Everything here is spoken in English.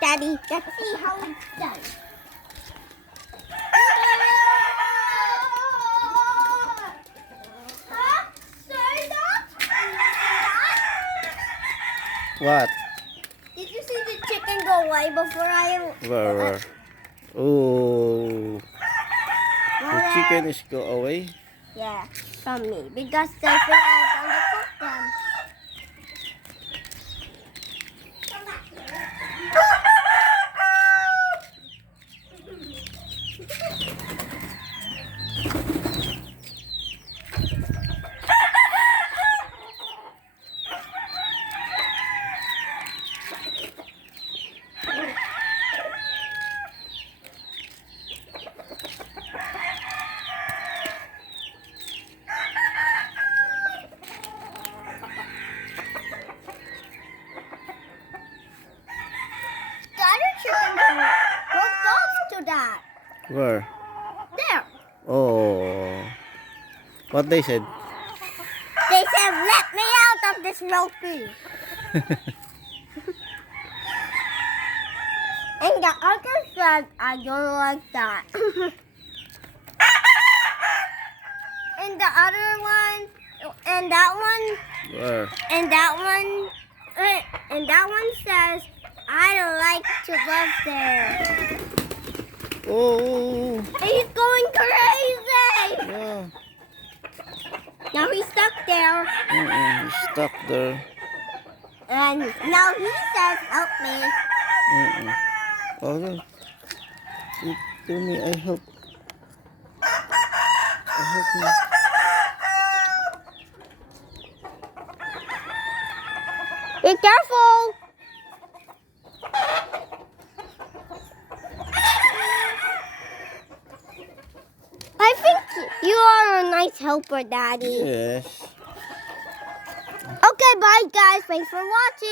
Daddy. Let's see how it's done. What? Did you see the chicken go away before I... Where? Oh. The chicken is go away. Yeah, from me. Because they think I was going to cook them. The other chicken walked off to that. Where? There. Oh. What they said? They said, let me out of this ropey. And the other said, I don't like that. And the other one, and that one, Where? and that one says, I don't like to live there. Oh. He's going crazy. Yeah. Now he's stuck there. He's stuck there. And now he says, help me. Oh, no. Tell me, I help. I help you. Be careful. I think you are a nice helper, Daddy. Yes. Okay, bye guys. Thanks for watching.